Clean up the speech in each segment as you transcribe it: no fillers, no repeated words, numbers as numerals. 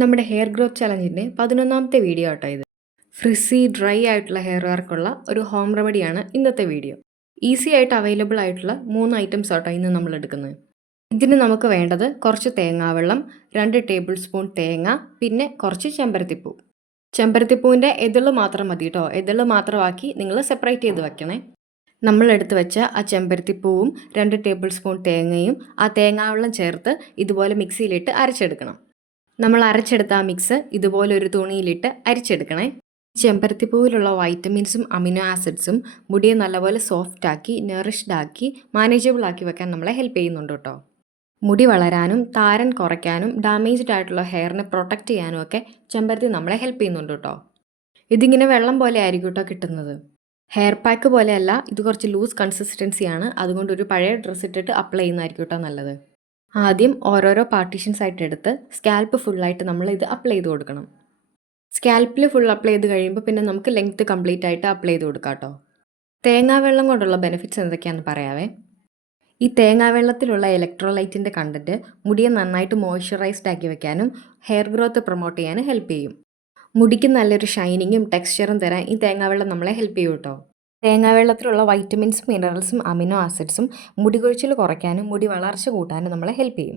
നമ്മുടെ hair growth ചലഞ്ചിൻ്റെ 11ാമത്തെ video ആട്ടോ ഇത്. ഫ്രിസി ഡ്രൈ ആയിട്ടുള്ള ഹെയർകാർക്കുള്ള ഒരു ഹോം റെമഡിയാണ് ഇന്നത്തെ വീഡിയോ. ഈസി ആയിട്ട് അവൈലബിൾ ആയിട്ടുള്ള 3 ഐറ്റംസ് ആട്ടോ ഇന്ന് നമ്മൾ എടുക്കുന്നത്. ഇതിന് നമുക്ക് വേണ്ടത് കുറച്ച് തേങ്ങാവെള്ളം, 2 ടേബിൾ സ്പൂൺ തേങ്ങ, പിന്നെ കുറച്ച് ചെമ്പരത്തിപ്പൂ. ചെമ്പരത്തിപ്പൂവിൻ്റെ എതിള് മാത്രം മതി കേട്ടോ. എതിള് മാത്രമാക്കി നിങ്ങൾ സെപ്പറേറ്റ് ചെയ്ത് വെക്കണേ. നമ്മൾ എടുത്ത് വെച്ച ആ ചെമ്പരത്തിപ്പൂവും 2 ടേബിൾ സ്പൂൺ തേങ്ങയും ആ തേങ്ങാവെള്ളം ചേർത്ത് ഇതുപോലെ മിക്സിയിലിട്ട് അരച്ചെടുക്കണം. നമ്മൾ അരച്ചെടുത്ത ആ മിക്സ് ഇതുപോലെ ഒരു തുണിയിലിട്ട് അരിച്ചെടുക്കണേ. ചെമ്പരത്തിപ്പൂവിലുള്ള വൈറ്റമിൻസും അമിനോ ആസിഡ്സും മുടിയെ നല്ലപോലെ സോഫ്റ്റ് ആക്കി, നറിഷ്ഡ് ആക്കി, മാനേജബിൾ ആക്കി വെക്കാൻ നമ്മളെ ഹെൽപ്പ് ചെയ്യുന്നുണ്ട് കേട്ടോ. മുടി വളരാനും താരൻ കുറയ്ക്കാനും ഡാമേജ്ഡ് ആയിട്ടുള്ള ഹെയറിനെ പ്രൊട്ടക്റ്റ് ചെയ്യാനും ഒക്കെ ചെമ്പരത്തി നമ്മളെ ഹെൽപ്പ് ചെയ്യുന്നുണ്ട് കേട്ടോ. ഇതിങ്ങനെ വെള്ളം പോലെ ആയിരിക്കും കേട്ടോ കിട്ടുന്നത്. ഹെയർ പാക്ക് പോലെയല്ല, ഇത് കുറച്ച് ലൂസ് കൺസിസ്റ്റൻസിയാണ്. അതുകൊണ്ട് ഒരു പഴയ ഡ്രസ്സ് ഇട്ടിട്ട് അപ്ലൈ ചെയ്യുന്നതായിരിക്കും കേട്ടോ നല്ലത്. ആദ്യം ഓരോരോ പാർട്ടീഷൻസ് ആയിട്ട് എടുത്ത് സ്കാൽപ്പ് ഫുള്ളായിട്ട് നമ്മൾ ഇത് അപ്ലൈ ചെയ്ത് കൊടുക്കണം. സ്കാൽപ്പിൽ ഫുൾ അപ്ലൈ ചെയ്ത് കഴിയുമ്പോൾ പിന്നെ നമുക്ക് ലെങ്ത്ത് കംപ്ലീറ്റ് ആയിട്ട് അപ്ലൈ ചെയ്ത് കൊടുക്കാം കേട്ടോ. തേങ്ങാവെള്ളം കൊണ്ടുള്ള ബെനിഫിറ്റ്സ് എന്തൊക്കെയാണെന്ന് പറയാവേ. ഈ തേങ്ങാവെള്ളത്തിലുള്ള ഇലക്ട്രോലൈറ്റിൻ്റെ കണ്ടൻറ്റ് മുടിയെ നന്നായിട്ട് മോയ്സ്ചറൈസ്ഡ് ആക്കി വെക്കാനും ഹെയർ ഗ്രോത്ത് പ്രൊമോട്ട് ചെയ്യാനും ഹെൽപ്പ് ചെയ്യും. മുടിക്ക് നല്ലൊരു ഷൈനിങ്ങും ടെക്സ്ചറും തരാൻ ഈ തേങ്ങാവെള്ളം നമ്മളെ ഹെൽപ്പ് ചെയ്യും കേട്ടോ. തേങ്ങാവെള്ളത്തിലുള്ള വൈറ്റമിൻസും മിനറൽസും അമിനോ ആസിഡ്സും മുടി കൊഴിച്ചിൽ കുറയ്ക്കാനും മുടി വളർച്ച കൂട്ടാനും നമ്മളെ ഹെൽപ്പ് ചെയ്യും.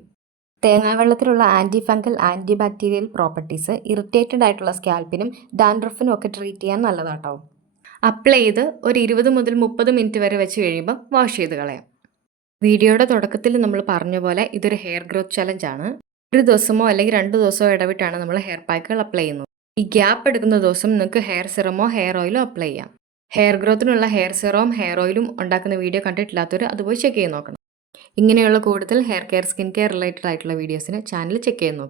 തേങ്ങാവെള്ളത്തിലുള്ള anti fungal anti bacterial properties irritated ആയിട്ടുള്ള സ്കാൽപ്പിനും ഡാൻഡ്രഫിനും ഒക്കെ ട്രീറ്റ് ചെയ്യാൻ നല്ലതാട്ടോ. അപ്ലൈ ചെയ്ത് ഒരു 20 മുതൽ 30 മിനിറ്റ് വരെ വെച്ച് കഴിയുമ്പോൾ വാഷ് ചെയ്ത് കളയാം. വീഡിയോയുടെ തുടക്കത്തിൽ നമ്മൾ പറഞ്ഞ പോലെ ഇതൊരു ഹെയർ ഗ്രോത്ത് ചലഞ്ചാണ്. ഒരു ദിവസമോ അല്ലെങ്കിൽ 2 ദിവസമോ ഇടവിട്ടാണ് നമ്മൾ ഹെയർ പാക്കുകൾ അപ്ലൈ ചെയ്യുന്നത്. ഈ ഗ്യാപ്പ് എടുക്കുന്ന ദിവസം നിങ്ങൾക്ക് ഹെയർ സിറമോ ഹെയർ ഓയിലോ അപ്ലൈ ചെയ്യാം. ഹെയർ ഗ്രോത്തിനുള്ള ഹെയർ സിറവും ഹെയർ ഓയിലും ഉണ്ടാക്കുന്ന വീഡിയോ കണ്ടിട്ടില്ലാത്തവർ അതുപോയി ചെക്ക് ചെയ്ത് നോക്കണം. ഇങ്ങനെയുള്ള കൂടുതൽ hair care, skin care related ആയിട്ടുള്ള വീഡിയോസിന് ചാനൽ ചെക്ക് ചെയ്ത് നോക്കും.